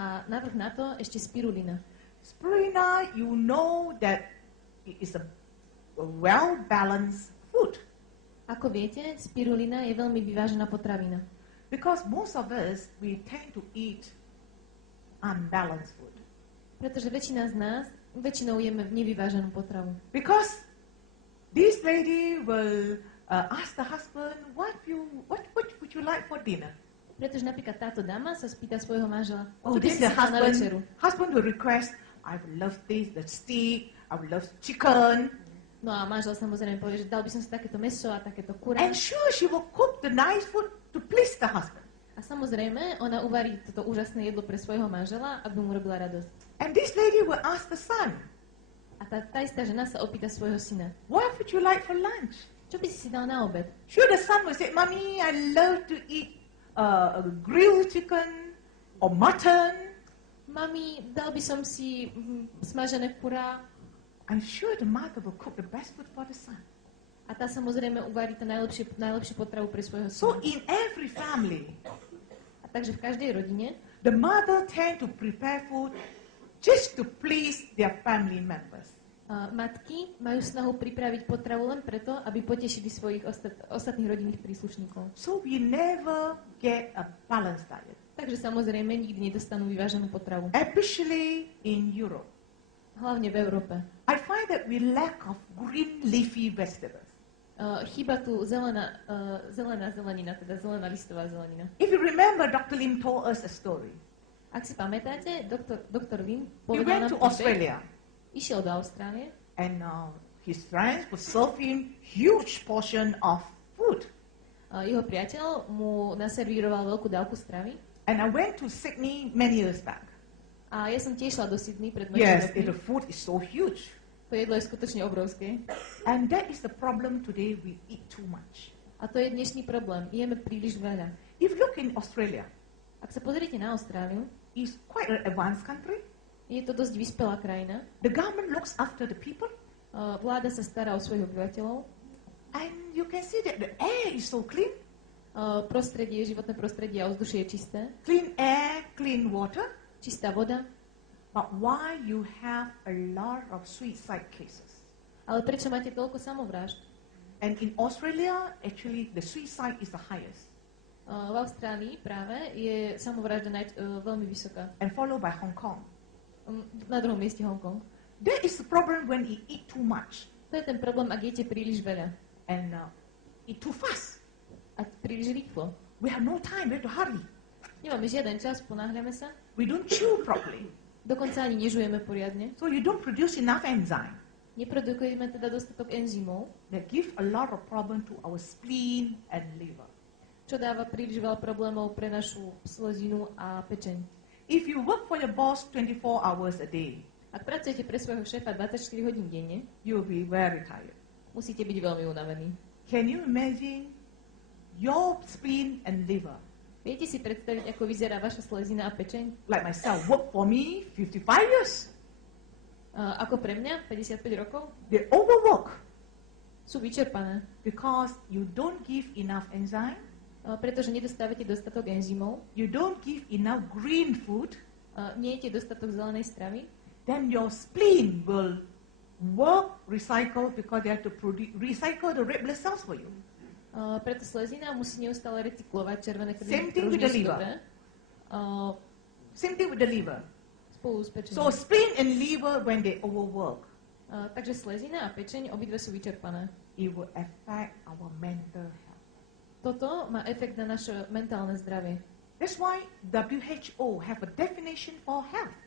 A navrch na to ešte spirulina. Spirulina, you know that it is a well-balanced food. Ako viete, spirulina je veľmi vyvážená potravina. Because most of us, we tend to eat unbalanced food. Pretože väčšina z nás väčšinou jeme nevyváženú potravu. Because this lady will ask the husband, what would you like for dinner? Pretože napríklad táto dáma sa spýta svojho manžela, Oh, čo by this si is the chcel na večeru. husband will request, I would love this, the steak, I would love chicken. No a manžel samozrejme povie, že dal by som si takéto mäso a takéto kurá. And sure, she will cook the nice food to please the husband. A samozrejme, ona uvarí toto úžasné jedlo pre svojho manžela, aby mu robila radosť. And this lady will ask the son, A tá istá žena sa opýta svojho syna, what would you like for lunch? čo by si dal na obed? Sure, the son will say, Mommy, I love to eat grilled chicken or mutton. Mami, dal by som si smažené kurá. I'm sure the mother will cook the best food for the son. A tá samozrejme uvarí to najlepšiu potravu pre svojho So syna. in every family, A takže v každej rodine the mother tend to prepare food just to please their family members. matky majú snahu pripraviť potravu len preto, aby potešili svojich ostatných rodinných príslušníkov. So we never get a balanced diet, Takže samozrejme nikdy nedostanú vyváženú potravu. especially in Europe. Hlavne v Európe. I find that we lack of green leafy vegetables. Chýba tu zelená zelenina, teda zelená listová zelenina. If you remember, Dr. Lim told us a story. Ak si pamätáte, doktor Wim He povedal went nám to príbeh, Australia, išiel do Austrálie and his friends would serve him huge portion of food. Jeho priateľ mu naservíroval veľkú dávku stravy. And I went to Sydney many years back. A ja som tiež šla do Sydney pred Yes, mnohými the rokmi. food is so huge. To jedlo je skutočne obrovské. And that is the problem today, we eat too much. A to je dnešný problém. Jeme príliš veľa. If you look in Australia, Ak sa pozriete na Austráliu, it's quite an advanced country. je to dosť vyspelá krajina. The government looks after the people. Vláda sa stará o svojich obyvateľov. And you can see that the air is so clean. Životné prostredie a ovzdušie je čisté. Clean air, clean water. Čistá voda. But why you have a lot of suicide cases? Ale prečo máte toľko samovrážd? And in Australia, actually, the suicide is the highest. V Austrálii práve je samovražda veľmi vysoká. And followed by Hong Kong. Na druhom mieste Hongkong. That is the problem when you eat too much To je ten problém, ak jete príliš veľa and eat too fast. a príliš rýchlo. We have no time, we have to hurry. Nemáme žiaden čas, ponáhľame sa. We don't chew properly. Dokonca ani nežujeme poriadne. So you don't produce enough enzyme. Neprodukujeme teda dostatok enzymov, That give a lot of problem to our spleen and liver. čo dáva príliš veľa problémov pre našu slezinu a pečeň. If you work for your boss 24 hours a day, Ak pracujete pre svojho šéfa 24 hodín denne, you'll be very tired. musíte byť veľmi unavení. Can you imagine your spleen and liver? Viete si predstaviť, ako vyzerá vaša slezina a pečeň? Like myself, work for me 55 years. Ako pre mňa, 55 rokov, They overwork sú vyčerpané, because you don't give enough enzyme, pretože nedostávate dostatok enzymov, you don't give enough green food, nejete dostatok zelenej stravy, then your spleen will work, recycle, because they have to recycle the red blood cells for you. Preto slezina musí neustále recyklovať červené Same krviny, thing ktoré už with the nie sú liver. dobré, Same thing with the liver. spolu s pečením. So spleen and liver, when they overwork, Takže slezina a pečeň, obidve sú vyčerpané. it will affect our mental health. Toto má efekt na naše mentálne zdravie. That's why WHO have a definition for health.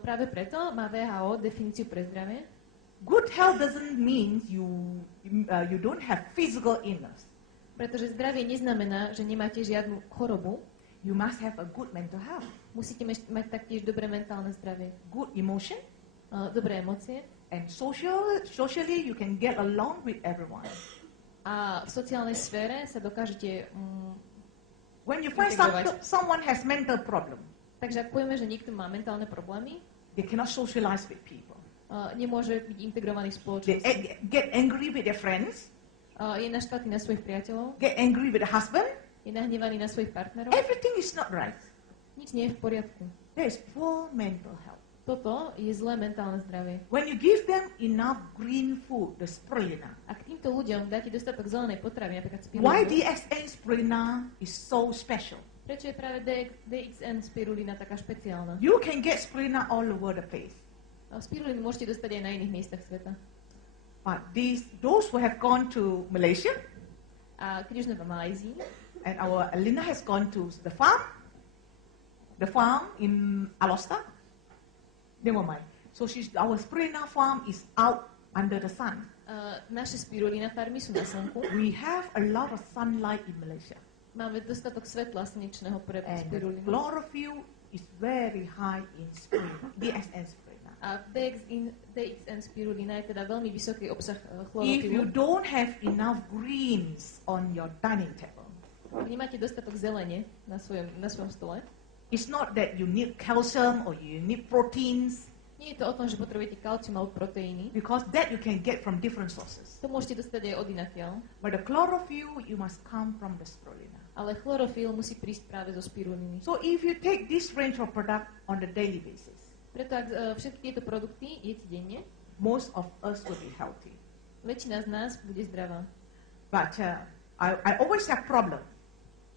Práve preto má VHO definíciu pre zdravie. Good health doesn't mean you don't have physical illness. Pretože zdravie neznamená, že nemáte žiadnu chorobu. You must have a good mental health, Musíte mať taktiež dobré mentálne zdravie. good emotion, Dobré emócie. and socially you can get along with everyone. A v sociálnej sfére sa dokážete... When you find someone has mental problem, takže ak povieme, že niekto má mentálne problémy, they cannot socialize with people. nemôže byť integrovaný v They spoločnosti. get angry with their friends, Je naštvatý na svojich priateľov, get angry with the husband. je nahnevaný na svojich partnerov. Everything is not right. Nič nie je v poriadku. There is poor mental health. Toto je zlé mentálne zdravie. When you give them enough green food, the spirulina. Ak týmto ľuďom dáte dostatok zelenej potravy, napríklad Why spirulinu, DXN spirulina is so special? prečo je práve DXN spirulina taká špeciálna? You can get spirulina all over the place. Spirulinu môžete dostať aj na iných miestach sveta. But those who have gone to Malaysia, A keď už sme v Malajzii, and our Alina has gone to the farm in Alosta, never mind. So our spirulina farm is out under the sun. naše spirulina farmy sú na slnku. We have a lot of sunlight in Malaysia. Máme dostatok svetla slnečného pre And the spirulinu. chlorophyll is very high in spirulina, DXN spirulina. A DXN spirulina je teda veľmi vysoký obsah If you chlorofilu. don't have enough greens on your dining table, Ak nemáte dostatok zelene na svojom stole, it's not that you need calcium or you need proteins, nie je to o tom, že potrebujete kalcium alebo proteíny. because that you can get from different sources. To môžete dostať aj od inakiaľ. But the chlorophyll, you must come from the spirulina. Ale chlorofil musí prísť práve zo spiruliny. So if you take this range of product on a daily basis, Preto ak všetky tieto produkty jete denne, most of us will be healthy. väčšina z nás bude zdravá. But I always have problem.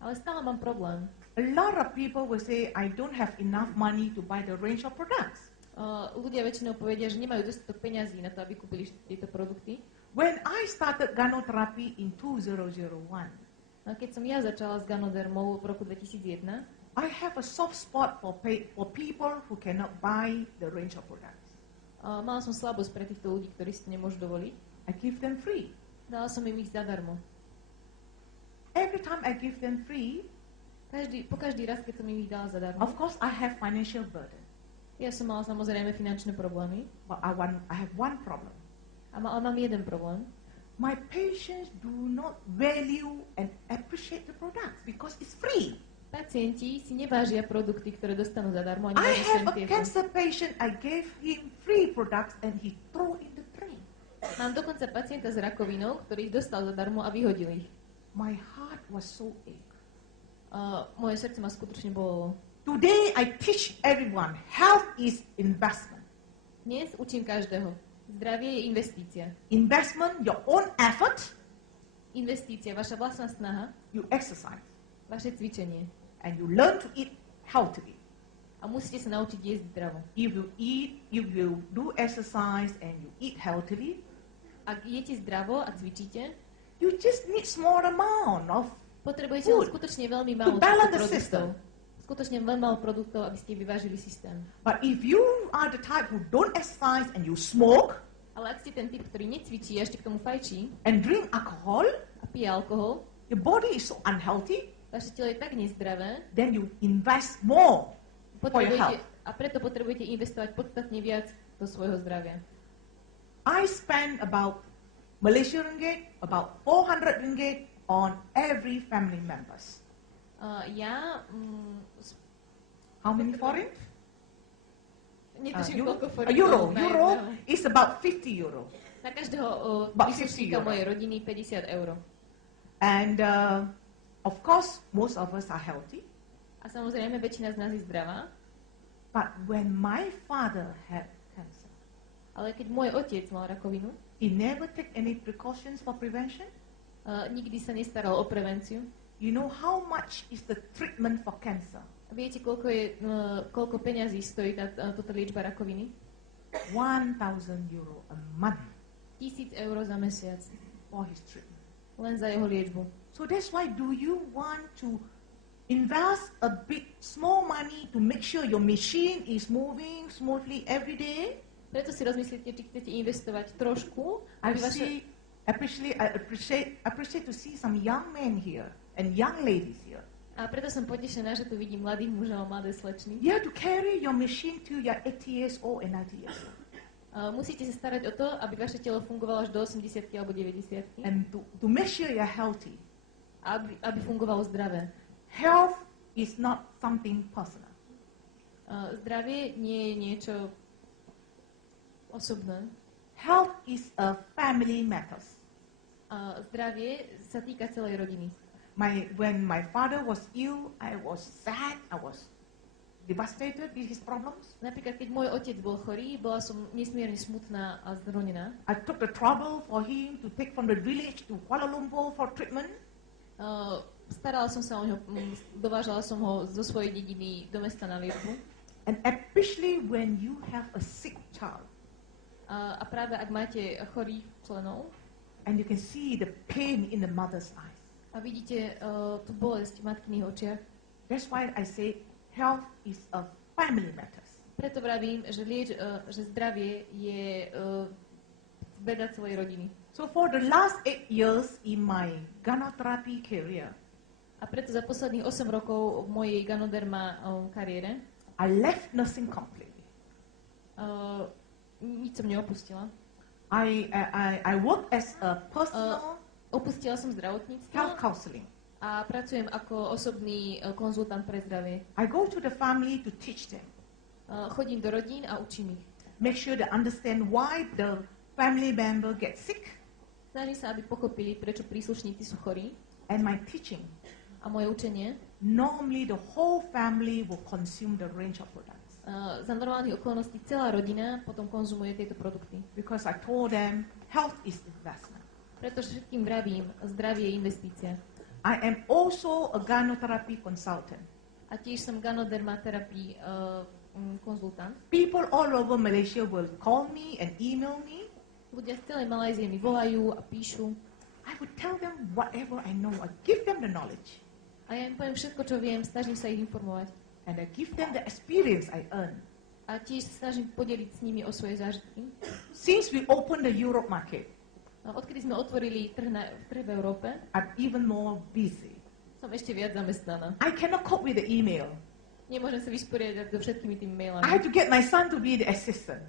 Ale stále mám problém. A lot of people will say, I don't have enough money to buy the range of products. Ľudia väčšinou povedia, že nemajú dostatok peňazí na to, aby kúpili tieto produkty. When I started Ganotherapy in 2001, No a keď som ja začala s Ganodermou v roku 2001, I have a soft spot for people who cannot buy the range of products. mala som slabosť pre týchto ľudí, ktorí si to nemôžu dovoliť. I give them free. Dala som im ich zadarmo. Every time I give them free, Po každý raz, keď som im ich dala zadarmo, of course I have financial burden. ja som mala samozrejme finančné problémy. But I have one problem. Ale mám jeden problém. My patients do not value and appreciate the products because it's free. Pacienti si nevážia produkty, ktoré dostanú zadarmo. I have a cancer patient, I gave him free products and he threw in the drain. Mám dokonca pacienta s rakovinou, ktorý ich dostal zadarmo a vyhodil ich. My heart was so ache. Moje srdce ma skutočne bolelo. Today I teach everyone, health is investment. Dnes učím každého. Zdravie je investícia. Investment, your own effort, Investícia, vaša vlastná snaha, you exercise. vaše cvičenie. And you learn to eat healthily. A musíte sa naučiť jesť zdravo. If you do exercise and you eat healthily, Ak jete zdravo a cvičíte, you just need small amount of potrebujete len food skutočne veľmi to málo balance týchto the system. produktov. Skutočne veľmi málo produktov, aby ste vyvážili systém. But if you are the type who don't exercise and you smoke Ale ak ste ten typ, ktorý necvičí a ešte k tomu fajčí and drink alcohol, a pije alkohol, your body is so unhealthy, vaše telo je tak nezdravé, then you invest more for your health. a preto potrebujete investovať podstatne viac do svojho zdravia. I spend about Malaysia ringgit, about 400 ringgit on every family members. How many foreign? Netuším, Euro? koľko A euro. na Euro jedného. is about 50 euro. Na každého About príslušníka 50 mojej rodiny 50 eur. And of course, most of us are healthy. A samozrejme, väčšina z nás je zdravá. But when my father had cancer, Ale keď môj otec mal rakovinu, he never took any precautions for prevention. nikdy sa nestaral o prevenciu. You know how much is the treatment for cancer? Viete, koľko peňazí stojí táto liečba rakoviny? 1,000 euro a month 1000 eur za mesiac. for his treatment. Len za jeho liečbu. So that's why do you want to invest a bit small money to make sure your machine is moving smoothly every day? Preto si rozmyslíte, či chcete investovať trošku, I aby vaše... appreciate to see some young men here and young ladies here. A preto som potešená, že tu vidím mladých mužov a mladé slečny. You have to carry your machine till you're 80 years old and 90 years old. Musíte sa starať o to, aby vaše telo fungovalo až do 80 alebo 90 And to make sure you're healthy. a aby fungovalo zdravé. Health is not something personal. Zdravie nie je niečo osobné. Health is a family matter. Zdravie sa týka celej rodiny. When my father was ill, I was sad, I was devastated with his problems. Napríklad, keď môj otec bol chorý, bola som nesmierne smutná a zronená. I took the trouble for him to take from the village to Kuala Lumpur for treatment. Starala som sa o neho, dovážala som ho zo svojej dediny do mesta na liečbu. And especially when you have a sick child. A práve ak máte chorých členov and you can see the pain in the mother's eyes. a vidíte tú bolesť v matkyných očiach, That's why I say health is a family matter. preto vravím, že zdravie je veda celej rodiny. So for the last 8 years in my gynotherapy career, A preto za posledných 8 rokov v mojej Ganoderma kariére I left nursing completely. nič som neopustila. I work as a personal Opustila som zdravotníctvo health counseling. a pracujem ako osobný konzultant pre zdravie. I go to the family to teach them. Chodím do rodín a učím ich. Make sure they understand why the family member gets sick. Snažím sa, aby pochopili, prečo príslušníci sú chorí. And my teaching, A moje učenie, normally the whole family will consume the range of products. za normálnych okolností celá rodina potom konzumuje tieto produkty. Because I told them health is investment. Pretože všetkým vravím, zdravie je investícia. I am also a gynotherapy consultant. A tiež som ganodermaterapii konzultant. People all over Malaysia will call me and email me. Ľudia z celej Malajzie mi volajú a píšu. I would tell them whatever I know. I give them the knowledge. A ja im poviem všetko, čo viem, snažím sa ich informovať. And I give them the experience I earn. A tiež sa snažím podeliť s nimi o svoje zážitky. Since we opened the Europe market, Odkedy sme otvorili trh v Európe, I'm even more busy. som ešte viac zamestnaná. I cannot cope with the email. Nemôžem sa vysporiadať so všetkými tými I mailami. have to get my son to be the assistant.